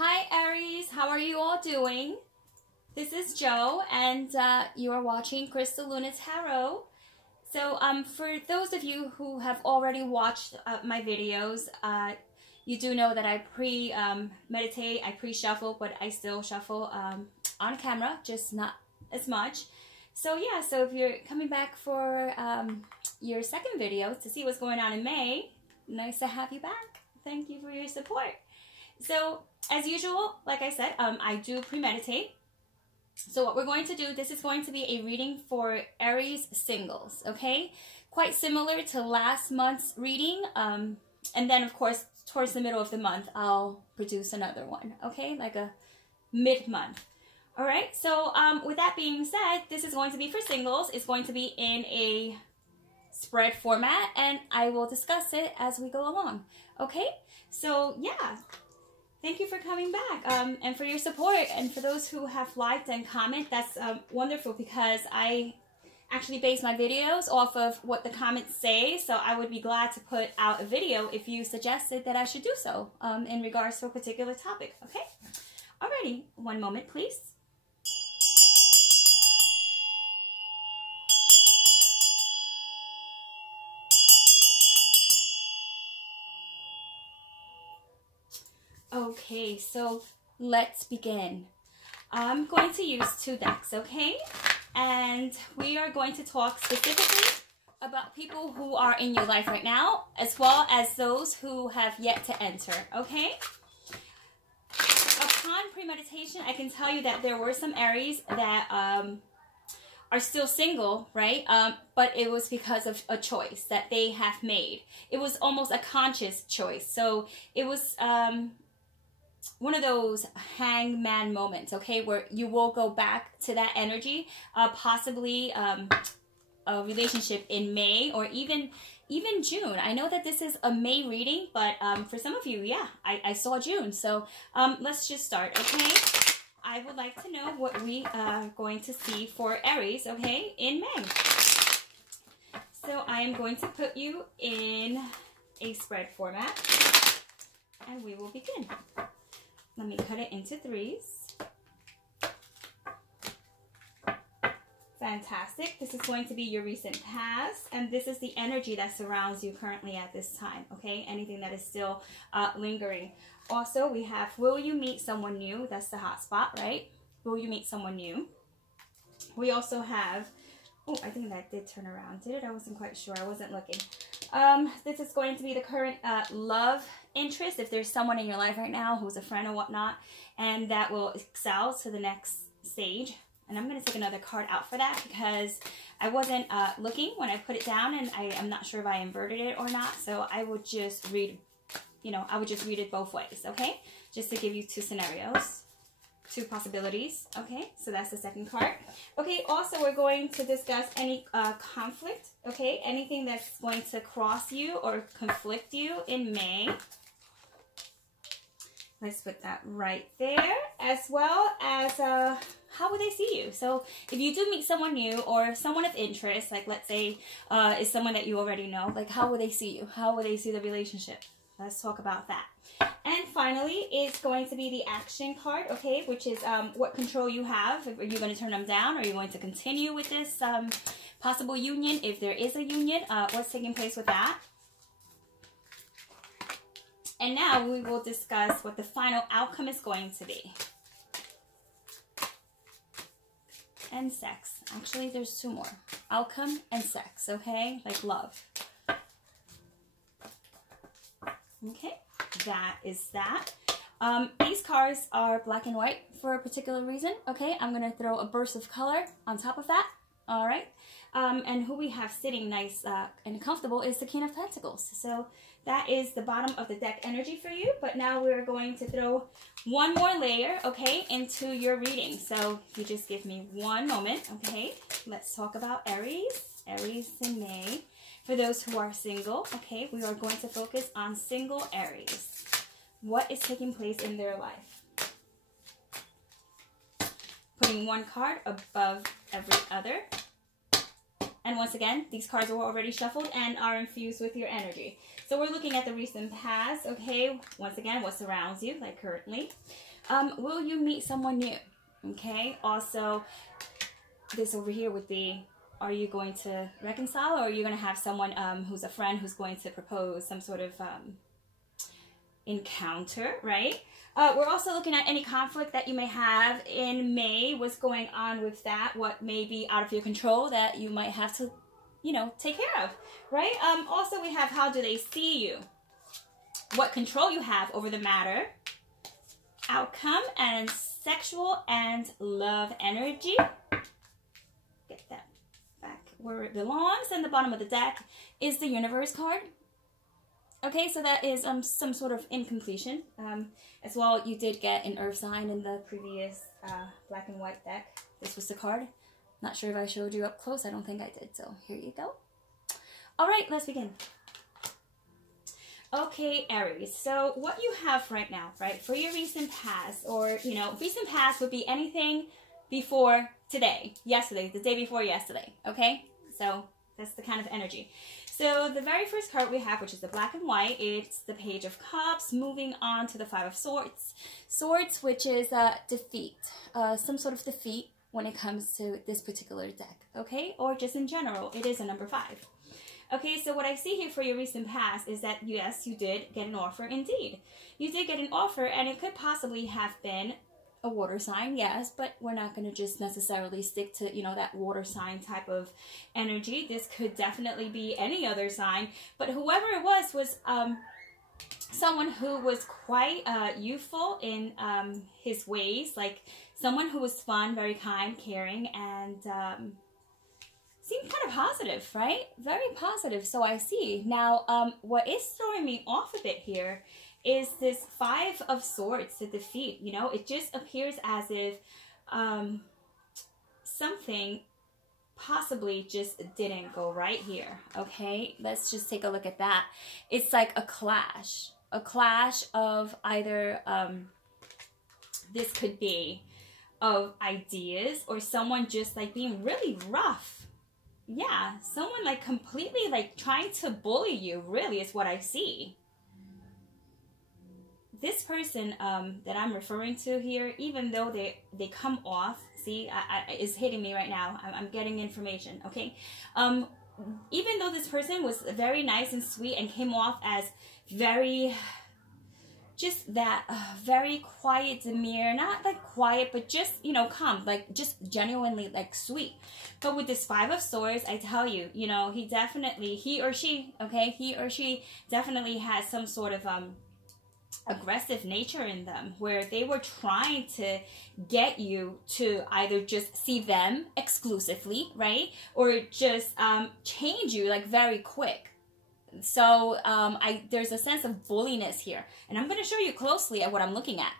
Hi Aries, how are you all doing? This is Jo, and you are watching Crystal Luna Tarot. So for those of you who have already watched my videos, you do know that I meditate, I pre-shuffle, but I still shuffle on camera, just not as much. So yeah, so if you're coming back for your second video to see what's going on in May, nice to have you back. Thank you for your support. So as usual, like I said, I do premeditate. So what we're going to do, this is going to be a reading for Aries singles, okay? Quite similar to last month's reading. And then, of course, towards the middle of the month, I'll produce another one, okay? Like a mid-month. All right, so with that being said, this is going to be for singles. It's going to be in a spread format, and I will discuss it as we go along, okay? So, yeah. Thank you for coming back and for your support, and for those who have liked and comment, that's wonderful, because I actually base my videos off of what the comments say, so I would be glad to put out a video if you suggested that I should do so in regards to a particular topic, okay? Alrighty, one moment please. Okay, so let's begin. I'm going to use two decks, okay? And we are going to talk specifically about people who are in your life right now, as well as those who have yet to enter, okay? Upon premeditation, I can tell you that there were some Aries that are still single, right? But it was because of a choice that they have made. It was almost a conscious choice. So it was one of those hangman moments, okay, where you will go back to that energy, possibly a relationship in May or even June. I know that this is a May reading, but for some of you, yeah, I saw June. So let's just start, okay? I would like to know what we are going to see for Aries, okay, in May. So I am going to put you in a spread format, and we will begin. Let me cut it into threes. Fantastic. This is going to be your recent past, and this is the energy that surrounds you currently at this time, okay? Anything that is still lingering. Also, we have, will you meet someone new? That's the hot spot, right? Will you meet someone new? We also have, oh, I think that did turn around. Did it? I wasn't quite sure. I wasn't looking. This is going to be the current love interest, if there's someone in your life right now who's a friend or whatnot, and that will excel to the next stage. And I'm going to take another card out for that, because I wasn't looking when I put it down, and I'm not sure if I inverted it or not, so I would just read, you know, I would just read it both ways, okay? Just to give you two scenarios, two possibilities, okay? So that's the second card. Okay, also we're going to discuss any conflict, okay? Anything that's going to cross you or conflict you in May. Let's put that right there, as well as how would they see you? So if you do meet someone new or someone of interest, like let's say is someone that you already know, like how will they see you? How will they see the relationship? Let's talk about that. And finally, it's going to be the action card, okay, which is what control you have. Are you going to turn them down? Are you going to continue with this possible union? If there is a union, what's taking place with that? And now we will discuss what the final outcome is going to be. And sex. Actually, there's two more. Outcome and sex, okay? Like love. Okay, that is that. These cards are black and white for a particular reason, okay? I'm going to throw a burst of color on top of that, all right? And who we have sitting nice and comfortable is the King of Pentacles. So that is the bottom of the deck energy for you. But now we're going to throw one more layer, okay, into your reading. So if you just give me one moment, okay? Let's talk about Aries. Aries in May. For those who are single, okay, we are going to focus on single Aries. What is taking place in their life? Putting one card above every other. And once again, these cards were already shuffled and are infused with your energy. So we're looking at the recent past, okay? Once again, what surrounds you, like currently. Will you meet someone new? Okay, also, this over here would be, are you going to reconcile, or are you going to have someone who's a friend who's going to propose some sort of encounter, right? We're also looking at any conflict that you may have in May. What's going on with that? What may be out of your control that you might have to, you know, take care of, right? Also, we have how do they see you? What control you have over the matter. Outcome and sexual and love energy. Get that back where it belongs. And the bottom of the deck is the Universe card. Okay, so that is some sort of incompletion. As well, you did get an earth sign in the previous black and white deck. This was the card. Not sure if I showed you up close. I don't think I did. So here you go. All right, let's begin. Okay, Aries. So what you have right now, right, for your recent past, or, you know, recent past would be anything before today, yesterday, the day before yesterday. Okay, so that's the kind of energy. So the very first card we have, which is the black and white, it's the Page of Cups, moving on to the Five of Swords. Swords, which is defeat, some sort of defeat when it comes to this particular deck, okay? Or just in general, it is a number 5. Okay, so what I see here for your recent past is that, yes, you did get an offer indeed. You did get an offer, and it could possibly have been a water sign, yes, but we're not going to just necessarily stick to, you know, that water sign type of energy. This could definitely be any other sign, but whoever it was someone who was quite youthful in his ways, like someone who was fun, very kind, caring, and seemed kind of positive, right? Very positive, so I see. Now, what is throwing me off a bit here is this Five of Swords, the defeat. You know, it just appears as if something possibly just didn't go right here, okay? Let's just take a look at that. It's like a clash of either, this could be of ideas, or someone just like being really rough. Yeah, someone like completely like trying to bully you, really, is what I see. This person that I'm referring to here, even though they come off, see, is hitting me right now. I'm getting information, okay? Even though this person was very nice and sweet and came off as very, just that very quiet demeanor, not like quiet, but just, you know, calm, like just genuinely like sweet. But with this Five of Swords, I tell you, you know, he or she definitely has some sort of aggressive nature in them, where they were trying to get you to either just see them exclusively, right, or just change you like very quick. So there's a sense of bulliness here, and I'm going to show you closely at what I'm looking at.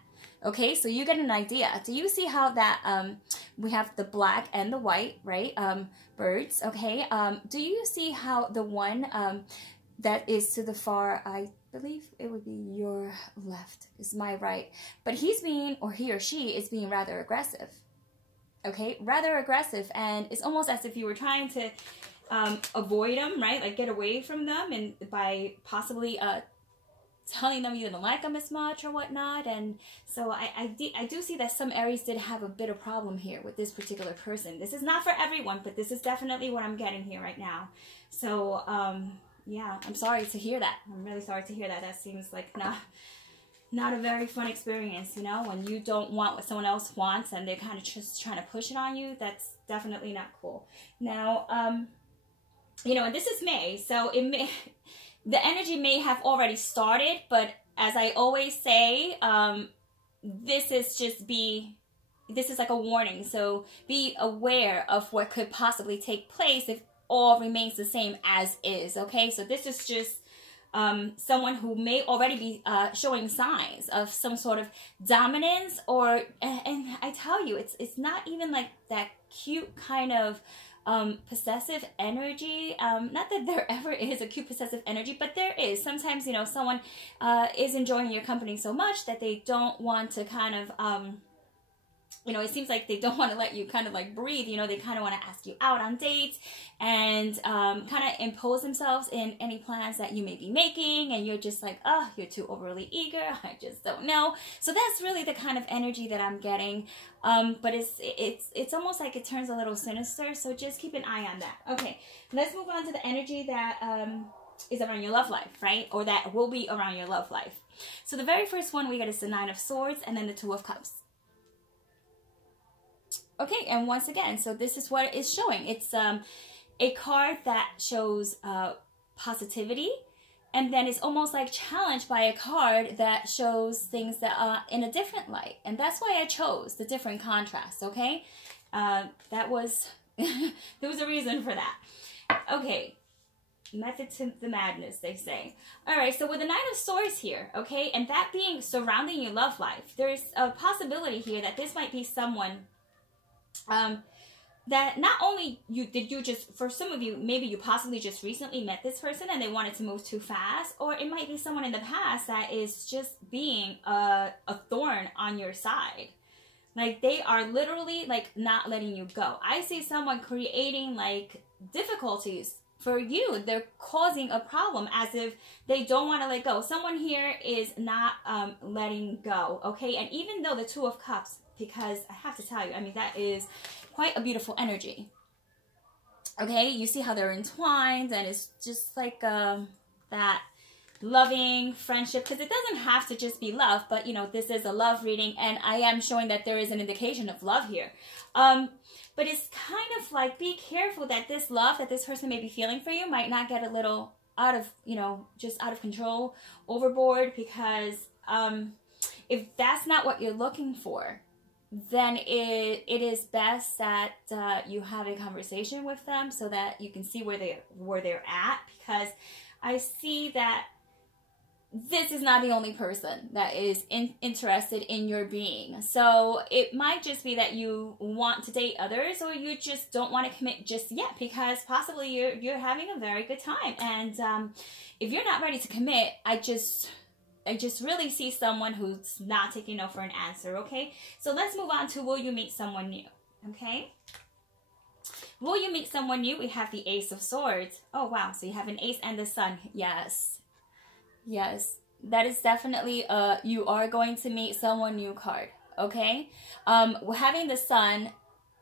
Okay, so you get an idea. Do you see how that we have the black and the white, right, birds? Okay, do you see how the one that is to the far, I believe it would be your left, is my right, but he's being, or he or she is being rather aggressive. Okay, rather aggressive, and it's almost as if you were trying to avoid them, right, like get away from them, and by possibly telling them you didn't like them as much or whatnot. And so I do see that some Aries did have a bit of problem here with this particular person. This is not for everyone, but this is definitely what I'm getting here right now. So yeah, I'm sorry to hear that. I'm really sorry to hear that. That seems like not a very fun experience, you know, when you don't want what someone else wants and they're kind of just trying to push it on you. That's definitely not cool. Now, you know, and this is May, so the energy may have already started, but as I always say, this is like a warning. So be aware of what could possibly take place if all remains the same as is, okay? So this is just someone who may already be showing signs of some sort of dominance, or, and I tell you, it's not even like that cute kind of possessive energy. Not that there ever is a cute possessive energy, but there is. Sometimes, you know, someone is enjoying your company so much that they don't want to kind of you know, it seems like they don't want to let you kind of like breathe. You know, they kind of want to ask you out on dates and kind of impose themselves in any plans that you may be making. And you're just like, oh, you're too overly eager. I just don't know. So that's really the kind of energy that I'm getting. But it's almost like it turns a little sinister. So just keep an eye on that. Okay, let's move on to the energy that is around your love life, right? Or that will be around your love life. So the very first one we get is the Nine of Swords and then the Two of Cups. Okay, and once again, so this is what it's showing. It's a card that shows positivity, and then it's almost like challenged by a card that shows things that are in a different light. And that's why I chose the different contrasts, okay? That was, there was a reason for that. Okay, method to the madness, they say. All right, so with the Nine of Swords here, okay, and that being surrounding your love life, there's a possibility here that this might be someone that not only for some of you, maybe you possibly just recently met this person and they wanted to move too fast, or it might be someone in the past that is just being a thorn on your side. Like they are literally like not letting you go. I see someone creating like difficulties for you. They're causing a problem as if they don't want to let go. Someone here is not letting go, okay? And even though the Two of Cups, because I have to tell you, I mean, that is quite a beautiful energy. Okay, you see how they're entwined, and it's just like that loving friendship, because it doesn't have to just be love, but you know, this is a love reading, and I am showing that there is an indication of love here. But it's kind of like, be careful that this love that this person may be feeling for you might not get a little out of, you know, just out of control, overboard, because if that's not what you're looking for, then it is best that you have a conversation with them so that you can see where they're at, because I see that this is not the only person that is interested in your being. So it might just be that you want to date others, or you just don't want to commit just yet, because possibly you're having a very good time. And if you're not ready to commit, I just really see someone who's not taking no for an answer, okay? So let's move on to, will you meet someone new, okay? Will you meet someone new? We have the Ace of Swords. Oh, wow. So you have an Ace and the Sun. Yes. Yes. That is definitely you are going to meet someone new card, okay? Having the Sun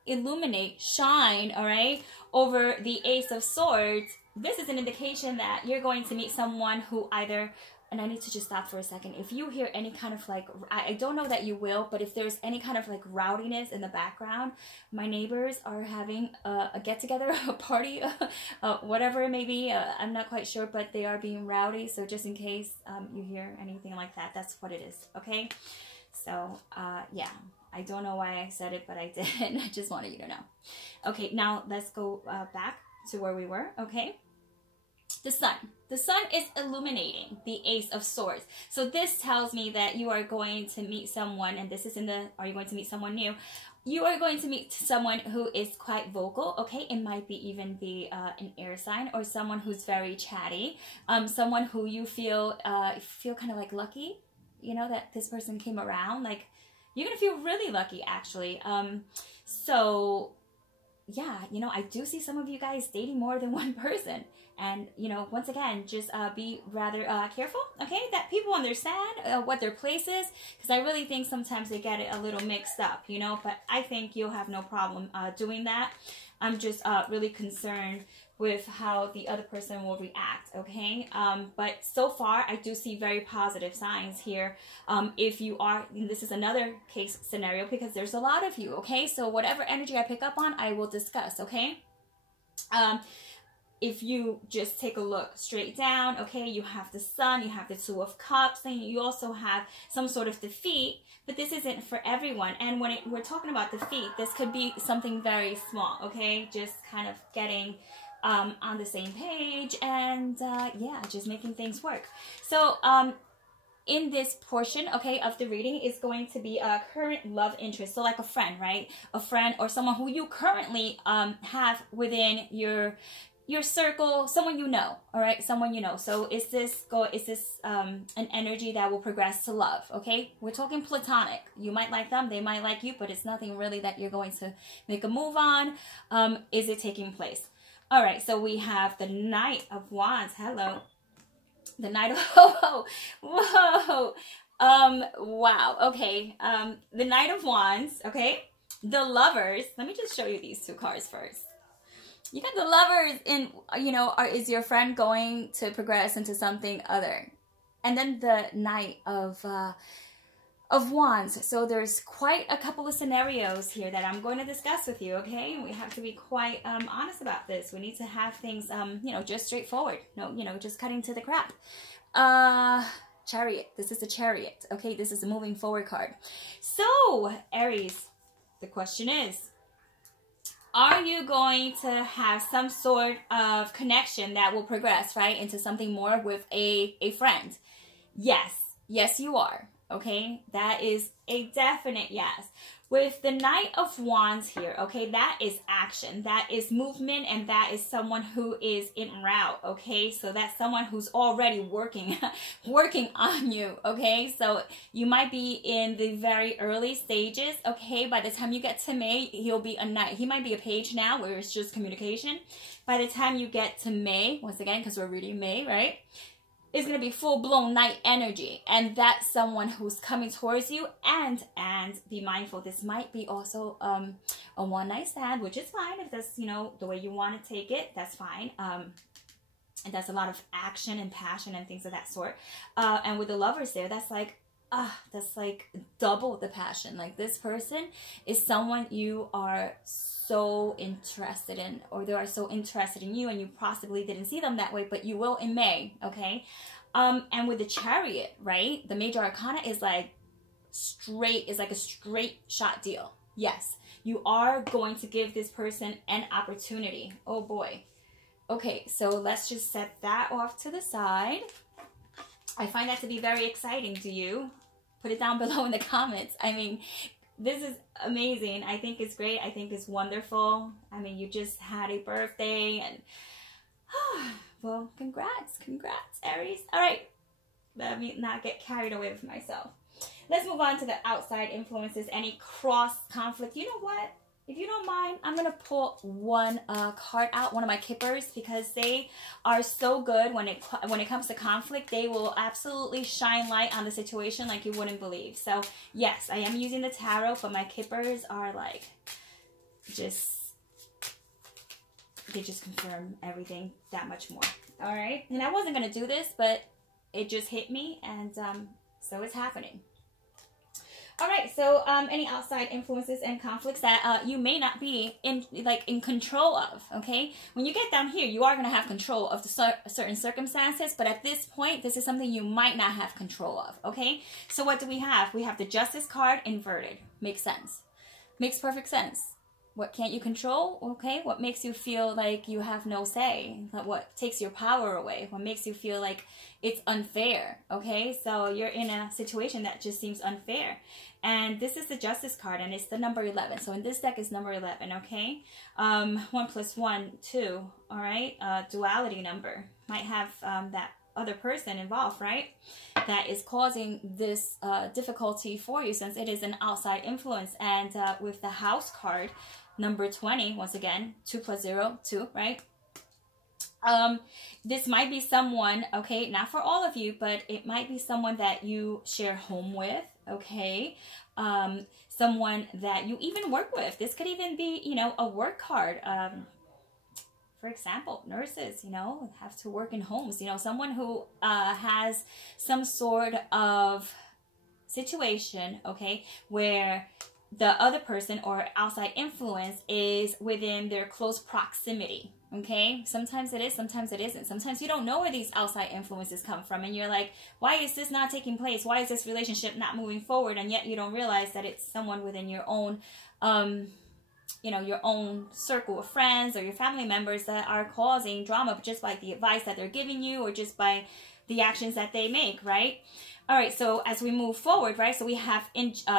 illuminate, shine, all right, over the Ace of Swords, this is an indication that you're going to meet someone who either, and I need to just stop for a second. If you hear any kind of like, I don't know that you will, but if there's any kind of like rowdiness in the background, my neighbors are having a get-together, a party, whatever it may be. I'm not quite sure, but they are being rowdy. So just in case you hear anything like that, that's what it is, okay? So, yeah. I don't know why I said it, but I did. I just wanted you to know. Okay, now let's go back to where we were, okay? The Sun. The Sun is illuminating the Ace of Swords. So this tells me that you are going to meet someone, and this is in the, are you going to meet someone new? You are going to meet someone who is quite vocal, okay? It might be even be an air sign, or someone who's very chatty. Someone who you feel kind of like lucky, you know, that this person came around. Like, you're going to feel really lucky, actually. So, yeah, you know, I do see some of you guys dating more than one person. And, you know, once again, just be rather careful, okay, that people understand what their place is, because I really think sometimes they get it a little mixed up, you know, but I think you'll have no problem doing that. I'm just really concerned with how the other person will react, okay? But so far, I do see very positive signs here. If you are, this is another case scenario, because there's a lot of you, okay? So whatever energy I pick up on, I will discuss, okay? If you just take a look straight down, okay, you have the Sun, you have the Two of Cups, and you also have some sort of defeat, but this isn't for everyone. And when we're talking about defeat, this could be something very small, okay? Just kind of getting on the same page and, yeah, just making things work. So, in this portion, okay, of the reading is going to be a current love interest. So like a friend, right? A friend or someone who you currently have within your your circle, someone you know, all right? Someone you know. So is this an energy that will progress to love, okay? We're talking platonic. You might like them, they might like you, but it's nothing really that you're going to make a move on. Is it taking place? All right, so we have the Knight of Wands. Hello. The Knight of... Whoa. Wow. Okay. The Knight of Wands, okay? The Lovers. Let me just show you these two cards first. You got the Lovers in, you know, is your friend going to progress into something other? And then the Knight of Wands. So there's quite a couple of scenarios here that I'm going to discuss with you, okay? We have to be quite honest about this. We need to have things, you know, just straightforward. No, you know, just cutting to the crap. Chariot. This is the Chariot, okay? This is a moving forward card. So, Aries, the question is, are you going to have some sort of connection that will progress, right, into something more with a friend? Yes. Yes, you are. Okay? That is a definite yes. With the Knight of Wands here, okay, that is action. That is movement, and that is someone who is en route, okay? So that's someone who's already working on you, okay? So you might be in the very early stages, okay? By the time you get to May, he'll be a knight. He might be a page now where it's just communication. By the time you get to May, once again, because we're reading May, right? It's going to be full-blown knight energy, and that's someone who's coming towards you. And be mindful, this might be also a one-night stand, which is fine if that's, you know, the way you want to take it. That's fine. And that's a lot of action and passion and things of that sort. And with the Lovers there, that's like double the passion. Like, this person is someone you are so interested in, or they are so interested in you, and you possibly didn't see them that way, but you will in May, okay? And with the Chariot, right, the major arcana is like a straight shot deal. Yes, you are going to give this person an opportunity. Oh boy. Okay, so let's just set that off to the side. I find that to be very exciting. Do you? Put it down below in the comments. I mean, this is amazing. I think it's great. I think it's wonderful. I mean, you just had a birthday, and well, congrats, Aries. All right, let me not get carried away with myself. Let's move on to the outside influences. Any cross conflict. You know what? If you don't mind, I'm going to pull one card out, one of my kippers, because they are so good when it comes to conflict. They will absolutely shine light on the situation like you wouldn't believe. So, yes, I am using the tarot, but my kippers are like they just confirm everything that much more. All right? And I wasn't going to do this, but it just hit me, and so it's happening. All right, so any outside influences and conflicts that you may not be in control of, okay? When you get down here, you are going to have control of the certain circumstances, but at this point, this is something you might not have control of, okay? So what do we have? We have the Justice card inverted. Makes sense. Makes perfect sense. What can't you control? Okay, what makes you feel like you have no say? What takes your power away? What makes you feel like it's unfair? Okay, so you're in a situation that just seems unfair. And this is the Justice card, and it's the number 11. So in this deck, it's number 11, okay? 1 + 1, 2, all right? Duality number. Might have that other person involved, right? That is causing this difficulty for you, since it is an outside influence. And with the House card, number 20, once again, 2 + 0, 2, right? This might be someone, okay, not for all of you, but it might be someone that you share home with, okay? Someone that you even work with. This could even be, you know, a work card. For example, nurses, you know, have to work in homes. You know, someone who has some sort of situation, okay, where the other person or outside influence is within their close proximity, okay? Sometimes it is, sometimes it isn't. Sometimes you don't know where these outside influences come from, and you're like, why is this not taking place? Why is this relationship not moving forward? And yet you don't realize that it's someone within your own, you know, your own circle of friends or your family members that are causing drama just by the advice that they're giving you, or just by the actions that they make, right? All right, so as we move forward, right, so we have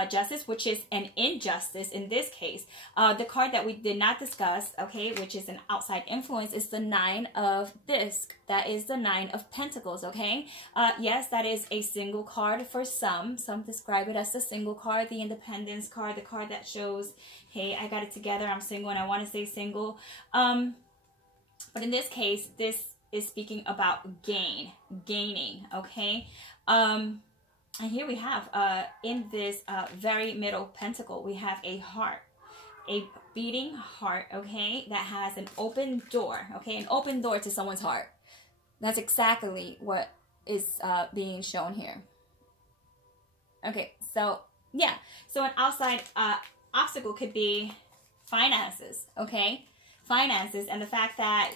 justice, which is an injustice in this case. The card that we did not discuss, okay, which is an outside influence, is the 9 of disc. That is the 9 of pentacles, okay? Yes, that is a single card for some. Some describe it as the single card, the independence card, the card that shows, hey, I got it together, I'm single, and I want to stay single. But in this case, this is speaking about gaining, okay? And here we have, in this very middle pentacle, we have a heart, a beating heart, okay, that has an open door, okay, an open door to someone's heart. That's exactly what is being shown here. Okay, so, yeah, so an outside obstacle could be finances, okay, finances, and the fact that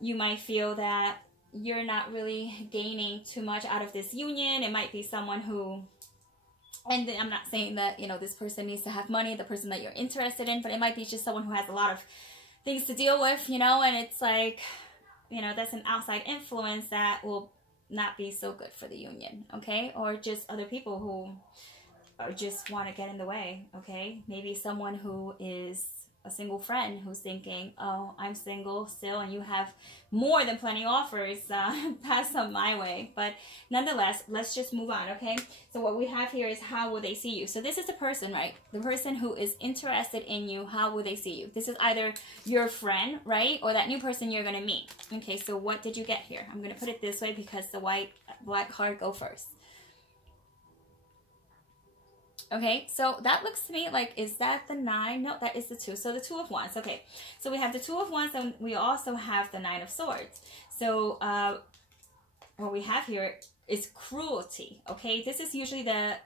you might feel that you're not really gaining too much out of this union. It might be someone who, and I'm not saying that, you know, this person needs to have money, the person that you're interested in, but it might be just someone who has a lot of things to deal with, you know, and it's like, you know, that's an outside influence that will not be so good for the union, okay? Or just other people who just want to get in the way, okay? Maybe someone who is a single friend who's thinking, oh, I'm single still, and you have more than plenty offers, pass them my way. But nonetheless, let's just move on, okay? So what we have here is, how will they see you? So this is the person, right? The person who is interested in you, how will they see you? This is either your friend, right? Or that new person you're going to meet. Okay, so what did you get here? I'm going to put it this way because the black card go first. Okay, so that looks to me like, is that the 9? No, that is the 2. So the 2 of Wands. Okay, so we have the 2 of Wands, and we also have the 9 of Swords. So what we have here is cruelty. Okay, this is usually the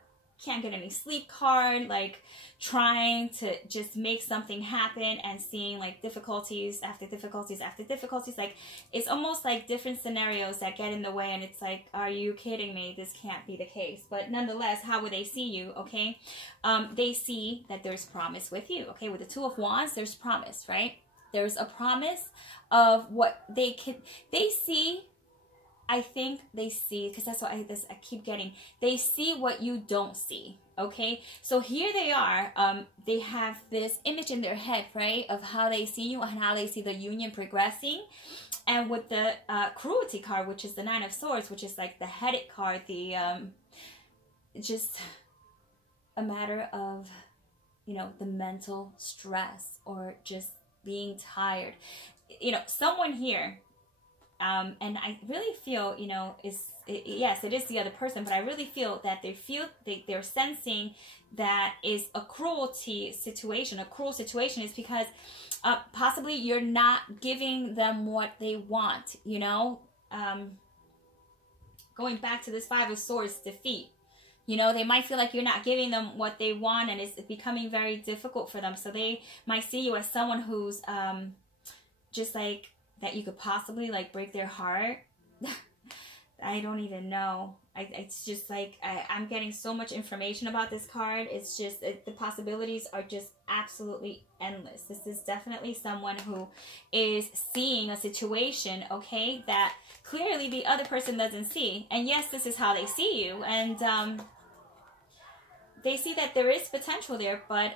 can't get any sleep card, like trying to just make something happen and seeing like difficulties after difficulties after difficulties. Like it's almost like different scenarios that get in the way, and it's like, are you kidding me? This can't be the case. But nonetheless, how would they see you? Okay, they see that there's promise with you. Okay, with the 2 of Wands, there's promise, right? There's a promise of what they see. I think they see, because that's what I keep getting. They see what you don't see, okay? So here they are. They have this image in their head, right, of how they see you and how they see the union progressing. And with the cruelty card, which is the 9 of Swords, which is like the headache card, the just a matter of, you know, the mental stress or just being tired. You know, someone here, and I really feel, you know, yes, it is the other person, but I really feel that they're sensing that is a cruelty situation. A cruel situation is because possibly you're not giving them what they want, you know. Going back to this 5 of Swords, defeat. You know, they might feel like you're not giving them what they want, and it's becoming very difficult for them. So they might see you as someone who's just like, that you could possibly like break their heart. I don't even know. It's just like, I'm getting so much information about this card. It's just, the possibilities are just absolutely endless. This is definitely someone who is seeing a situation, okay, that clearly the other person doesn't see. And yes, this is how they see you. And they see that there is potential there, but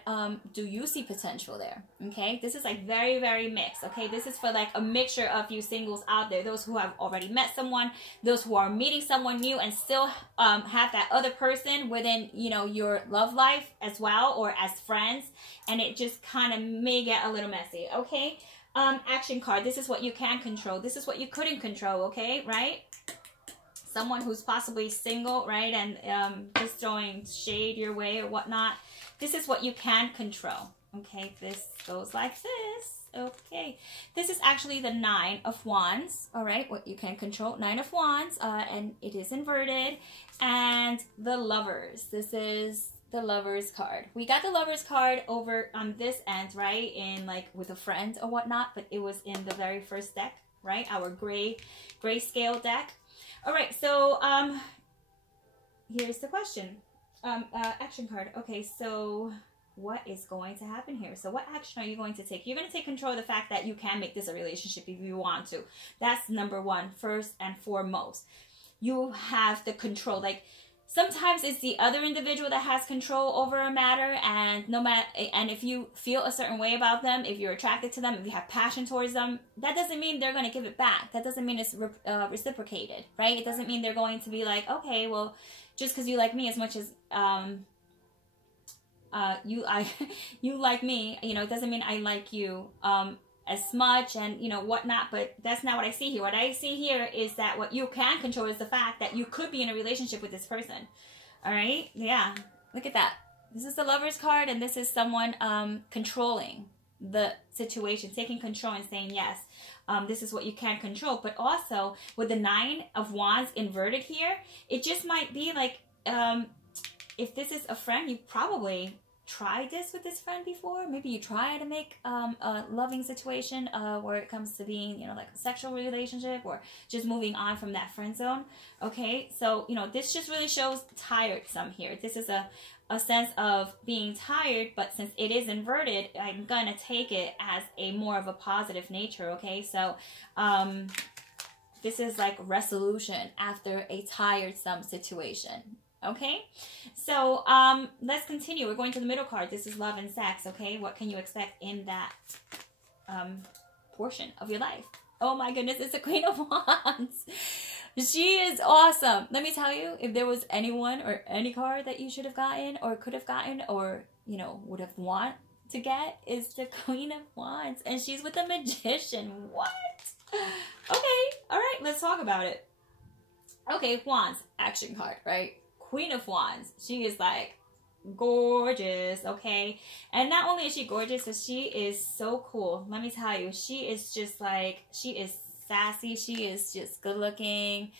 do you see potential there? Okay, this is like very, very mixed. Okay, this is for like a mixture of you singles out there, those who have already met someone, those who are meeting someone new and still have that other person within, you know, your love life as well, or as friends, and it just kind of may get a little messy. Okay, action card. This is what you can control. This is what you couldn't control. Okay, right? Someone who's possibly single, right, and just throwing shade your way or whatnot. This is what you can control. Okay, this goes like this. Okay, this is actually the 9 of Wands. All right, what you can control, 9 of Wands, and it is inverted. And the Lovers. This is the Lovers card. We got the Lovers card over on this end, right, in like with a friend or whatnot, but it was in the very first deck, right, our grayscale deck. All right, so here's the question. Action card. Okay, so what is going to happen here? So what action are you going to take? You're going to take control of the fact that you can make this a relationship if you want to. That's number one, first and foremost. You have the control. Like, Sometimes it's the other individual that has control over a matter, and and if you feel a certain way about them, if you're attracted to them, if you have passion towards them, that doesn't mean they're going to give it back. That doesn't mean it's reciprocated, right? It doesn't mean they're going to be like, okay, well, just because you like me as much as you like me, you know, it doesn't mean I like you as much, and you know, whatnot. But that's not what I see here. What I see here is that what you can control is the fact that you could be in a relationship with this person. All right, yeah, look at that. This is the Lover's card, and this is someone controlling the situation, taking control and saying yes, this is what you can control. But also with the 9 of Wands inverted here, it just might be like, if this is a friend, you probably tried this with this friend before. Maybe you try to make a loving situation where it comes to being, you know, like a sexual relationship, or just moving on from that friend zone. Okay, so you know, this just really shows tiresome here. This is a sense of being tired, but since it is inverted, I'm gonna take it as a more of a positive nature. Okay, so this is like resolution after a tiresome situation. Okay, so let's continue. We're going to the middle card. This is love and sex. Okay, what can you expect in that portion of your life? Oh my goodness, it's the Queen of Wands. She is awesome. Let me tell you, if there was anyone or any card that you should have gotten or could have gotten, or you know, would have want to get, is the Queen of Wands, and she's with the Magician. What? Okay, all right, let's talk about it. Okay, Wands, action card, right? Queen of Wands. She is like gorgeous, okay? And not only is she gorgeous, but she is so cool. Let me tell you, she is just like, she is sassy. She is just good looking.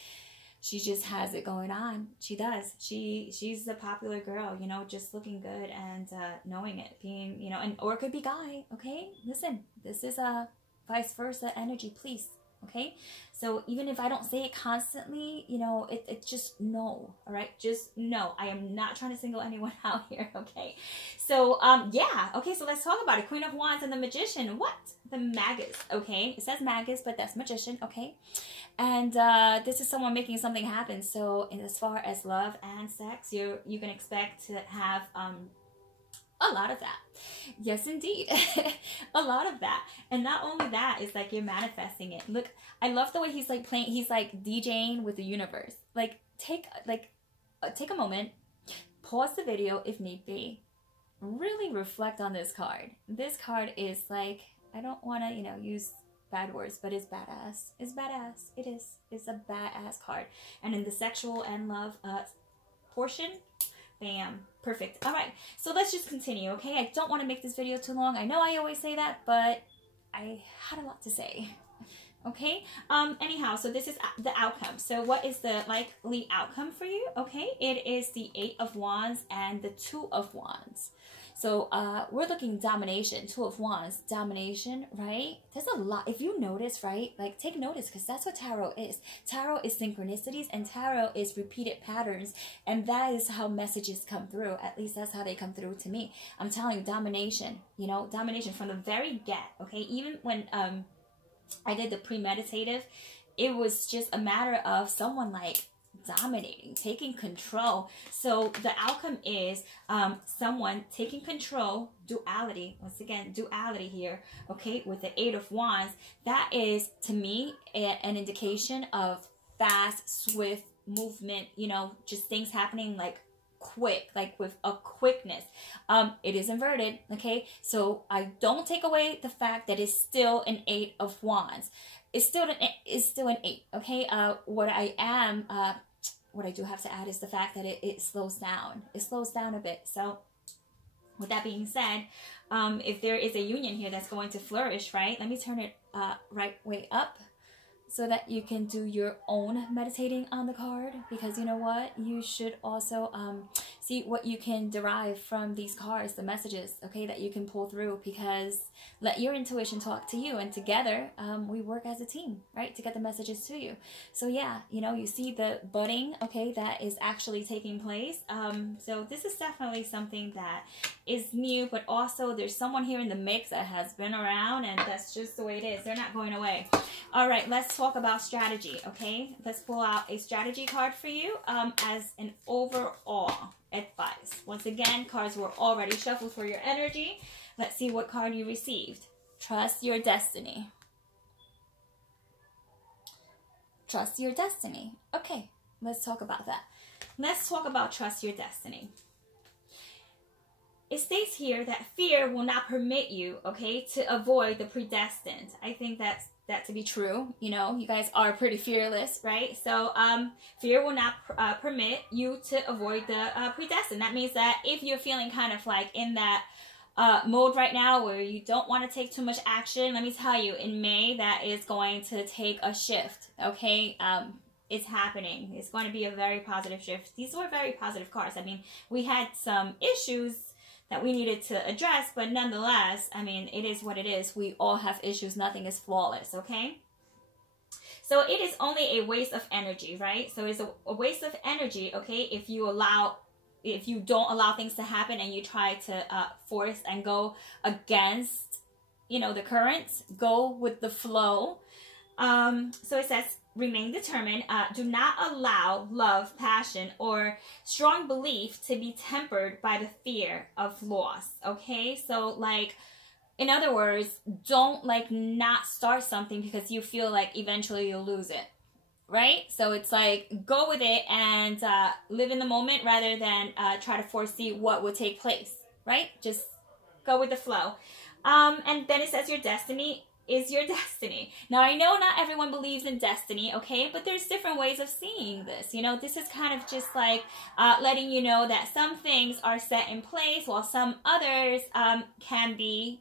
She just has it going on. She does. She's a popular girl, you know, just looking good and knowing it, being, you know, and or it could be guy, okay? Listen, this is a vice versa energy, please. Okay, so even if I don't say it constantly, you know, it just no, all right, just no. I am not trying to single anyone out here. Okay, so yeah, okay, so let's talk about it. Queen of Wands and the Magician. What? The Magus. Okay, it says Magus, but that's Magician. Okay, and this is someone making something happen. So in as far as love and sex, you can expect to have a lot of that. Yes, indeed. A lot of that. And not only that, it's like you're manifesting it. Look, I love the way he's like playing, he's like DJing with the universe. Like, take a moment, pause the video if need be, really reflect on this card. This card is like, I don't want to, you know, use bad words, but it's badass. It's badass. It is. It's a badass card. And in the sexual and love portion, bam, perfect. All right, so let's just continue, okay? I don't want to make this video too long. I know I always say that, but I had a lot to say, okay? Anyhow, so this is the outcome. So what is the likely outcome for you? Okay, it is the 8 of Wands and the 2 of Wands. So we're looking domination, 2 of Wands, domination, right? There's a lot. If you notice, right? Like, take notice, because that's what tarot is. Tarot is synchronicities, and tarot is repeated patterns, and that is how messages come through. At least that's how they come through to me. I'm telling you, domination, you know, domination from the very get, okay? Even when I did the premeditative, it was just a matter of someone like dominating, taking control. So the outcome is someone taking control, duality, once again, duality here, okay, with the 8 of Wands. That is, to me, an indication of fast, swift movement, you know, just things happening like quick, like with a quickness. It is inverted, okay? So I don't take away the fact that it's still an 8 of Wands. It's still an 8, okay? What I do have to add is the fact that it slows down. It slows down a bit. So with that being said, if there is a union here that's going to flourish, right? Let me turn it right way up so that you can do your own meditating on the card, because you know what? You should also see what you can derive from these cards, the messages, okay, that you can pull through, because let your intuition talk to you, and together we work as a team, right, to get the messages to you. So yeah, you know, you see the budding, okay, that is actually taking place. So this is definitely something that is new, but also there's someone here in the mix that has been around, and that's just the way it is. They're not going away. All right, let's talk about strategy, okay? Let's pull out a strategy card for you as an overall advice. Once again, cards were already shuffled for your energy. Let's see what card you received. Trust your destiny. Trust your destiny. Okay, let's talk about that. Let's talk about trust your destiny. It states here that fear will not permit you, okay, to avoid the predestined. I think that to be true. You know, you guys are pretty fearless, right? So fear will not permit you to avoid the predestined. That means that if you're feeling kind of like in that mode right now where you don't want to take too much action, let me tell you, in May, that is going to take a shift, okay? It's happening. It's going to be a very positive shift. These were very positive cards. I mean, we had some issues that we needed to address, but nonetheless, I mean, it is what it is. We all have issues. Nothing is flawless, okay? So it is only a waste of energy, right? So it's a waste of energy, okay, if you don't allow things to happen and you try to force and go against, you know, the currents, go with the flow. So it says, remain determined. Do not allow love, passion, or strong belief to be tempered by the fear of loss. Okay, so like, in other words, don't like not start something because you feel like eventually you'll lose it. Right? So it's like, go with it and live in the moment rather than try to foresee what will take place. Right? Just go with the flow. And then it says your destiny is your destiny. Now, I know not everyone believes in destiny, okay? But there's different ways of seeing this. You know, this is kind of just like letting you know that some things are set in place while some others can be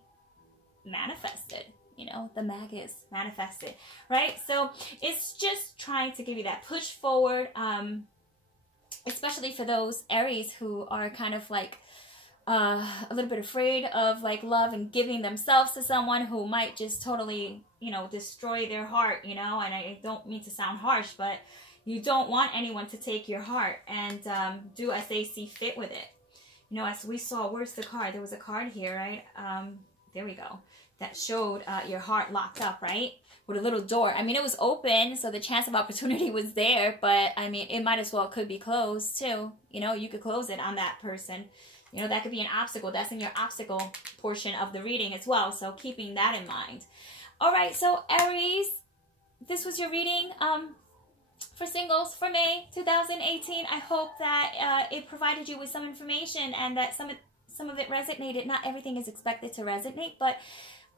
manifested. You know, the mag is manifested, right? So it's just trying to give you that push forward, especially for those Aries who are kind of like a little bit afraid of like love and giving themselves to someone who might just totally, you know, destroy their heart, you know. And I don't mean to sound harsh, but you don't want anyone to take your heart and do as they see fit with it. You know, as we saw, where's the card? There was a card here, right? There we go. That showed your heart locked up, right? With a little door. I mean, it was open, so the chance of opportunity was there, but I mean, it might as well could be closed too. You know, you could close it on that person. You know, that could be an obstacle. That's in your obstacle portion of the reading as well, so keeping that in mind. All right, so Aries, this was your reading for singles for May 2018. I hope that it provided you with some information and that some of it resonated. Not everything is expected to resonate, but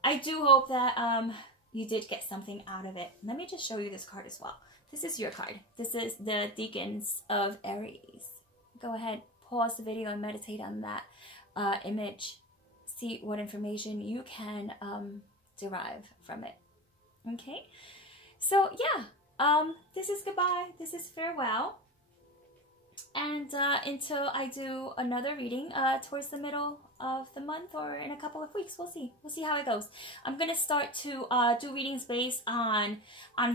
I do hope that you did get something out of it. Let me just show you this card as well. This is your card. This is the Deacons of Aries. Go ahead, pause the video and meditate on that image. See what information you can derive from it. Okay? So, yeah. This is goodbye. This is farewell. And until I do another reading towards the middle of the month or in a couple of weeks, we'll see. We'll see how it goes. I'm gonna start to do readings based on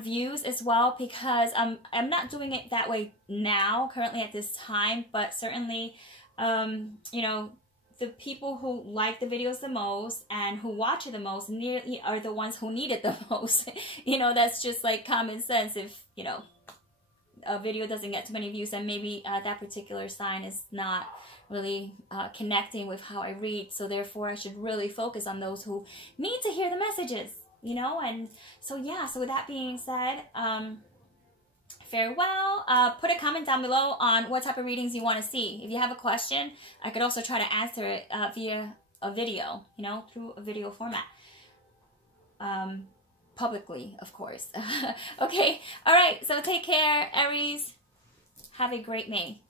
views as well, because I'm not doing it that way now, currently at this time, but certainly, you know, the people who like the videos the most and who watch it the most nearly are the ones who need it the most. You know, that's just like common sense. If, you know, a video doesn't get too many views, and maybe that particular sign is not really connecting with how I read, so therefore I should really focus on those who need to hear the messages, you know. And so, yeah, so with that being said, farewell. Put a comment down below on what type of readings you want to see. If you have a question, I could also try to answer it via a video, you know, through a video format. Publicly, of course. Okay, all right, so take care, Aries. Have a great May.